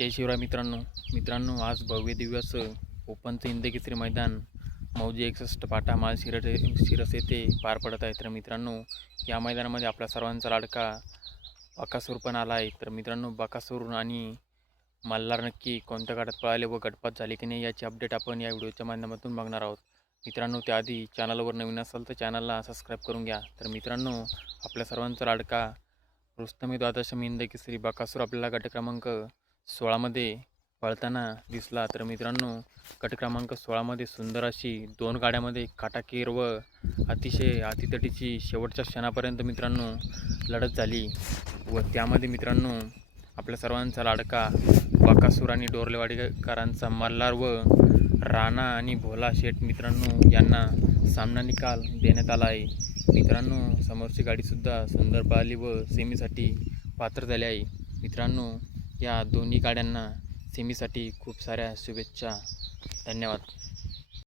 जय शिवराय मित्रांनो आज भव्य दिव्य असं ओपनचं हिंदकेसरी मैदान मौजे 61 पाटा माल शिरस येथे पार पडत आहे. तर मित्रांनो, या मैदानामध्ये आपल्या सर्वांचा लाडका बकासूर पण आला आहे. तर मित्रांनो, बकासूर आणि मल्हार नक्की कोणत्या गटात पळाले व गटपात झाले की नाही याची अपडेट आपण या व्हिडिओच्या माध्यमातून बघणार आहोत. मित्रांनो, त्याआधी चॅनलवर नवीन असाल तर चॅनलला सबस्क्राईब करून घ्या. तर मित्रांनो, आपल्या सर्वांचा लाडका रुस्तमी द्वादशमी हिंदकेसरी बकासूर आपल्याला गट क्रमांक 16मध्ये पळताना दिसला. तर मित्रांनो, गट क्रमांक 16मध्ये सुंदर अशी 2 गाड्यामध्ये काटाकीर व अतिशय अतितटीची शेवटच्या क्षणापर्यंत मित्रांनो लढत झाली व त्यामध्ये मित्रांनो आपल्या सर्वांचा लाडका बकासूर आणि डोरलेवाडीकरांचा मल्हार व राणा आणि भोला शेठ मित्रांनो यांना सामना निकाल देण्यात आला आहे. मित्रांनो, समोरची गाडीसुद्धा सुंदर पळाली व सेमीसाठी पात्र झाली आहे. मित्रांनो, या दोन्ही गाड्यांना सेमीसाठी खूप साऱ्या शुभेच्छा. धन्यवाद.